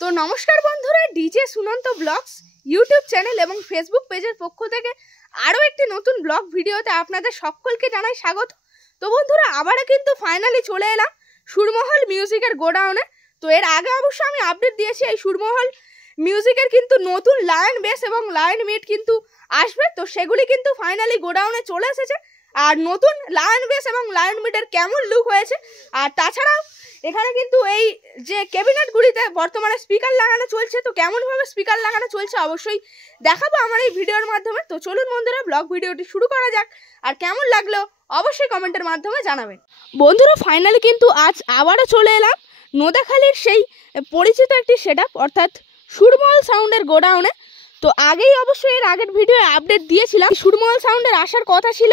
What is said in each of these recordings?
তো নমস্কার বন্ধুরা, DJ Sunanta blogs YouTube channel এবং ফেসবুক পেজের পক্ষ থেকে আরও একটি নতুন ব্লগ ভিডিওতে আপনাদের সকলকে জানাই স্বাগত। তো বন্ধুরা, আবারও কিন্তু ফাইনালি চলে এলাম সুরমহল মিউজিকের গোডাউনে। তো এর আগে অবশ্য আমি আপডেট দিয়েছি এই সুরমহল মিউজিকের কিন্তু নতুন লায়ন বেস এবং লায়ন মিট কিন্তু আসবে। তো সেগুলি কিন্তু ফাইনালি গোডাউনে চলে এসেছে। আর নতুন লায়ন বেস এবং লায়ন মিটের কেমন লুক হয়েছে, আর তাছাড়াও এখানে কিন্তু এই যে ক্যাবিনেটগুলিতে বর্তমানে স্পিকার লাগানো চলছে, তো কেমনভাবে স্পিকার লাগানো চলছে অবশ্যই দেখাবো আমার এই ভিডিওর মাধ্যমে। তো চলুন বন্ধুরা, ব্লগ ভিডিওটি শুরু করা যাক। আর কেমন লাগলো অবশ্যই কমেন্টের মাধ্যমে জানাবেন। বন্ধুরা, ফাইনালি কিন্তু আজ আবারও চলে এলাম নোদাখালীর সেই পরিচিত একটি সেটআপ অর্থাৎ সুরমহল সাউন্ডের গোডাউনে। তো আগেই অবশ্যই এর আগের ভিডিও আপডেট দিয়েছিলাম সুরমহল সাউন্ডের আসার কথা ছিল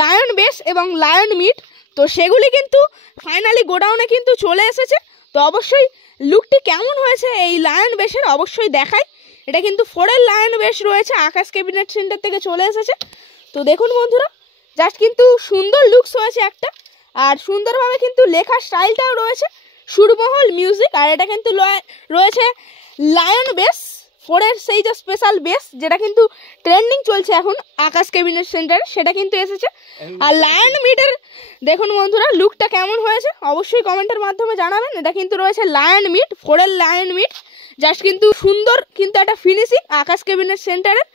লায়ন বেস এবং লায়ন মিট। তো সেগুলি কিন্তু ফাইনালি গোডাউনে কিন্তু চলে এসেছে। তো অবশ্যই লুকটি কেমন হয়েছে এই লায়ন বেসের অবশ্যই দেখাই। এটা কিন্তু 4-এর লায়ন বেস রয়েছে, আকাশ ক্যাবিনেট সেন্টার থেকে চলে এসেছে। তো দেখুন বন্ধুরা, জাস্ট কিন্তু সুন্দর লুকস হয়েছে একটা, আর সুন্দরভাবে কিন্তু লেখার স্টাইলটাও রয়েছে সুরমহল মিউজিক। আর এটা কিন্তু রয়েছে লায়ন বেস 4-এর সেই যে স্পেশাল বেস যেটা কিন্তু ট্রেন্ডিং চলছে এখন আকাশ ক্যাবিনেট সেন্টারে, সেটা কিন্তু এসেছে। আর লায়ন মিটের দেখুন বন্ধুরা লুকটা কেমন হয়েছে অবশ্যই কমেন্টের মাধ্যমে জানাবেন। এটা কিন্তু রয়েছে লায়ন মিট 4-এর লায়ন মিট, জাস্ট কিন্তু সুন্দর কিন্তু একটা ফিনিশিং আকাশ ক্যাবিনেট সেন্টারের।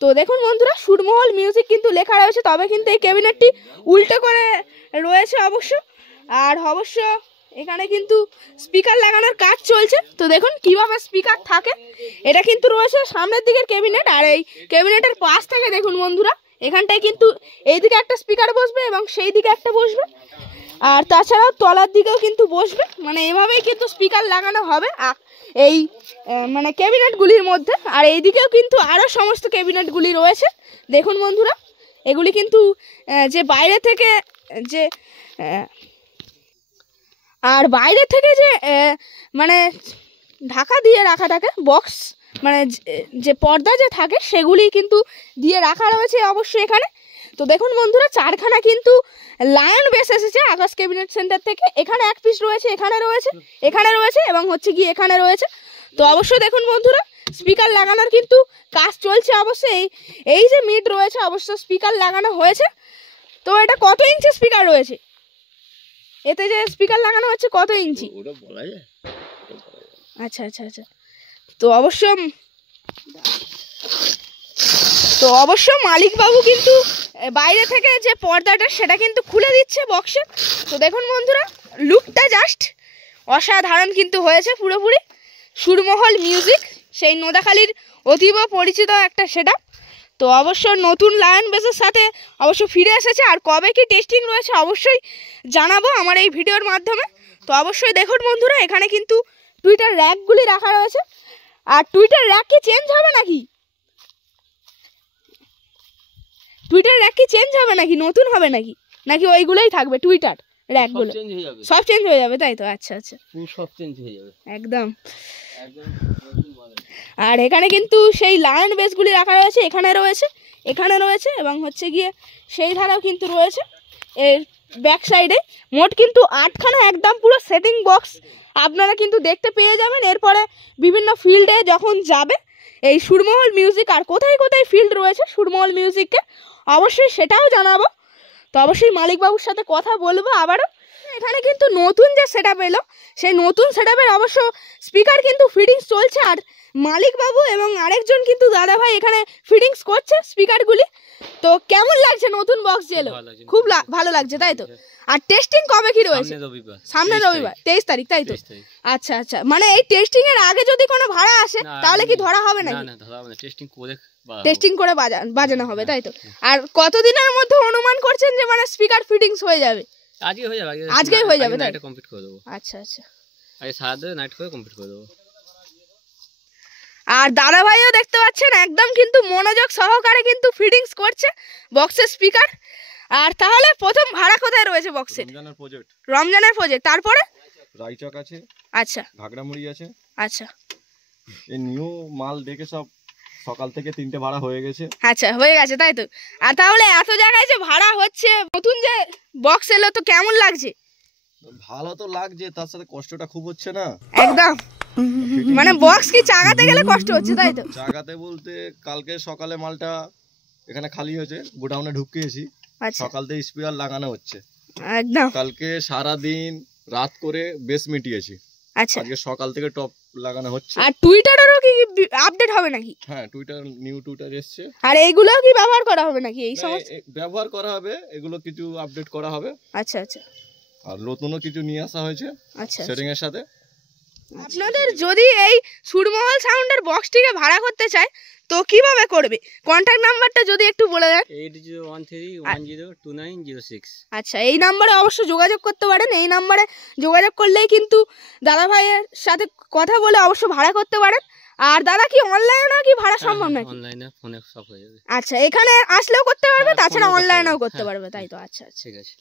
তো দেখুন বন্ধুরা, সুরমহল মিউজিক কিন্তু লেখা রয়েছে, তবে কিন্তু এই ক্যাবিনেটটি উল্টো করে রয়েছে অবশ্য। আর অবশ্য এখানে কিন্তু স্পিকার লাগানোর কাজ চলছে। তো দেখুন কিভাবে স্পিকার থাকে, এটা কিন্তু রয়েছে সামনের দিকের ক্যাবিনেট। আর এই ক্যাবিনেটের পাশ থেকে দেখুন বন্ধুরা, এখানটায় কিন্তু এইদিকে একটা স্পিকার বসবে এবং সেই দিকে একটা বসবে, আর তাছাড়াও তলার দিকেও কিন্তু বসবে। মানে এভাবেই কিন্তু স্পিকার লাগানো হবে এই মানে ক্যাবিনেটগুলির মধ্যে। আর এইদিকেও কিন্তু আরও সমস্ত ক্যাবিনেটগুলি রয়েছে দেখুন বন্ধুরা। এগুলি কিন্তু যে বাইরে থেকে যে আর বাইরে থেকে যে মানে ঢাকা দিয়ে রাখা থাকে বক্স, মানে যে পর্দা যে থাকে সেগুলি কিন্তু দিয়ে রাখা রয়েছে অবশ্যই এখানে। তো দেখুন বন্ধুরা, 4খানা কিন্তু লায়ন বেস এসেছে আকাশ ক্যাবিনেট সেন্টার থেকে। এখানে এক পিস রয়েছে, এখানে রয়েছে, এখানে রয়েছে এবং হচ্ছে কি এখানে রয়েছে। তো অবশ্যই দেখুন বন্ধুরা, স্পিকার লাগানোর কিন্তু কাজ চলছে অবশ্যই। এই যে মিট রয়েছে অবশ্য স্পিকার লাগানো হয়েছে। তো এটা কত ইঞ্চি স্পিকার রয়েছে, এতে যে স্পিকার লাগানো হচ্ছে কত ইঞ্চি ওটা বলা যায়? আচ্ছা আচ্ছা আচ্ছা। তো অবশ্য মালিকবাবু কিন্তু বাইরে থেকে যে পর্দাটা সেটা কিন্তু খুলে দিচ্ছে বক্সে। তো দেখুন বন্ধুরা, লুকটা জাস্ট অসাধারণ কিন্তু হয়েছে পুরোপুরি। সুরমহল মিউজিক সেই নোদাখালীর অতীব পরিচিত একটা সেটআপ। তো অবশ্য নতুন লায়ন বেসের সাথে অবশ্য ফিরে এসেছে। আর কবে কি টেস্টিং রয়েছে অবশ্যই জানাবো আমার এই ভিডিওর মাধ্যমে। তো অবশ্যই দেখুন বন্ধুরা, এখানে কিন্তু টুইটার র্যাকগুলি রাখা রয়েছে। আর টুইটার র্যাক কি চেঞ্জ হবে নাকি? টুইটার র্যাক কি চেঞ্জ হবে নাকি, নতুন হবে নাকি, নাকি ওইগুলোই থাকবে টুইটার র্যাকগুলো? সব চেঞ্জ হয়ে যাবে তাই তো? আচ্ছা আচ্ছা, সব চেঞ্জ হয়ে যাবে একদম। আর এখানে কিন্তু সেই লায়ন বেসগুলি রাখা রয়েছে, এখানে রয়েছে, এখানে রয়েছে এবং হচ্ছে গিয়ে সেই ধারাও কিন্তু রয়েছে এর ব্যাক সাইডে। মোট কিন্তু 8খানা একদম পুরো সেটিং বক্স আপনারা কিন্তু দেখতে পেয়ে যাবেন এরপরে বিভিন্ন ফিল্ডে যখন যাবে এই সুরমহল মিউজিক। আর কোথায় কোথায় ফিল্ড রয়েছে সুরমহল মিউজিককে অবশ্যই সেটাও জানাবো। তো অবশ্যই মালিকবাবুর সাথে কথা বলবো আবারও। এখানে কিন্তু নতুন যে সেটআপ এলো সেই নতুন সেটআপের অবশ্য স্পিকার কিন্তু ফিটিংস চলছে। আর মালিকবাবু এবং আরেকজন কিন্তু দাদাভাই এখানে ফিটিংস করছে স্পিকারগুলি। তো কেমন লাগছে নতুন বক্স যে এলো? খুব ভালো লাগছে তাই তো? আর টেস্টিং কবে কি রয়েছে? সামনে রবিবার 23 তারিখ তাই তো? আচ্ছা আচ্ছা, মানে এই টেস্টিং এর আগে যদি কোনো ভাড়া আসে তাহলে কি ধরা হবে নাকি? না ধরা হবে না, টেস্টিং করে বাজানো হবে তাই তো? আর কতদিনের মধ্যে অনুমান করছেন যে মানে স্পিকার ফিটিংস হয়ে যাবে? আজকে হয়ে যাবে, আজকেই হয়ে যাবে তাই? এটা কমপ্লিট করে দেব। আচ্ছা আচ্ছা, আজকে সারাদিন নাইট করে কমপ্লিট করে দেব। আর দাদা ভাইও দেখতে পাচ্ছেন একদম কিন্তু মনোযোগ সহকারে কিন্তু ফিটিংস করছে বক্সের স্পিকার। আর তাহলে প্রথম ভাড়া কোথায় রয়েছে বক্সের? রমজানের প্রজেক্ট, তারপরে রায়চক আছে, আচ্ছা ঘাগড়ামুড়ি আছে। আচ্ছা, এই নিউ মাল দেখে সব সকাল থেকে 3টে ভাড়া হয়ে গেছে। আচ্ছা হয়ে গেছে তাই তো? আর তাহলে এত জায়গায় যে ভাড়া হচ্ছে, নতুন যে বক্স এলো তো কেমন লাগছে? ভালো তো লাগছে, তার সাথে কষ্টটা খুব হচ্ছে না। একদম মানে বক্স কি চাগাতে গেলে কষ্ট হচ্ছে তাই তো? জায়গাতে বলতে কালকে সকালে মালটা এখানে খালি হয়েছে, গোডাউনে ঢুকিয়েছি, আচ্ছা সকাল থেকে স্পিয়ার লাগানো হচ্ছে। একদম কালকে সারা দিন রাত করে বেশ মিটিয়েছি, আচ্ছা। আজকে সকাল থেকে টপ লাগানো হচ্ছে। আর টুইটারেরও কি আপডেট হবে নাকি? হ্যাঁ, টুইটার নিউ টুইটার এসছে। আর এইগুলোও কি ব্যবহার করা হবে নাকি এই সমস্ত? ব্যবহার করা হবে, এগুলো কিছু আপডেট করা হবে। আচ্ছা আচ্ছা আর নতুনও কিছু নিয়ে আসা হয়েছে আচ্ছা। সেটিং এর সাথে। আপনাদের যদি এই সুরমহল সাউন্ডের বক্সটিকে ভাড়া করতে চায় তো কিভাবে করবে? কন্ট্যাক্ট নাম্বারটা যদি একটু বলে দেন। 8013102906। আচ্ছা, এই নাম্বারে অবশ্য যোগাযোগ করতে পারেন। এই নাম্বারে যোগাযোগ করলেই কিন্তু দাদা ভাইয়ের সাথে কথা বলে অবশ্য ভাড়া করতে পারেন। আর দাদা কি অনলাইনে কি ভাড়া সম্ভব নাকি? অনলাইনে ফোনে সব হয়ে যাবে। আচ্ছা, এখানে আসলেও করতে পারবে, হ্যাঁ, তাছাড়া ফোনেও করতে অনলাইনেও পারবে। করতে হ্যাঁ, পারবে, তাই তো? আচ্ছা আচ্ছা। ঠিক আছে।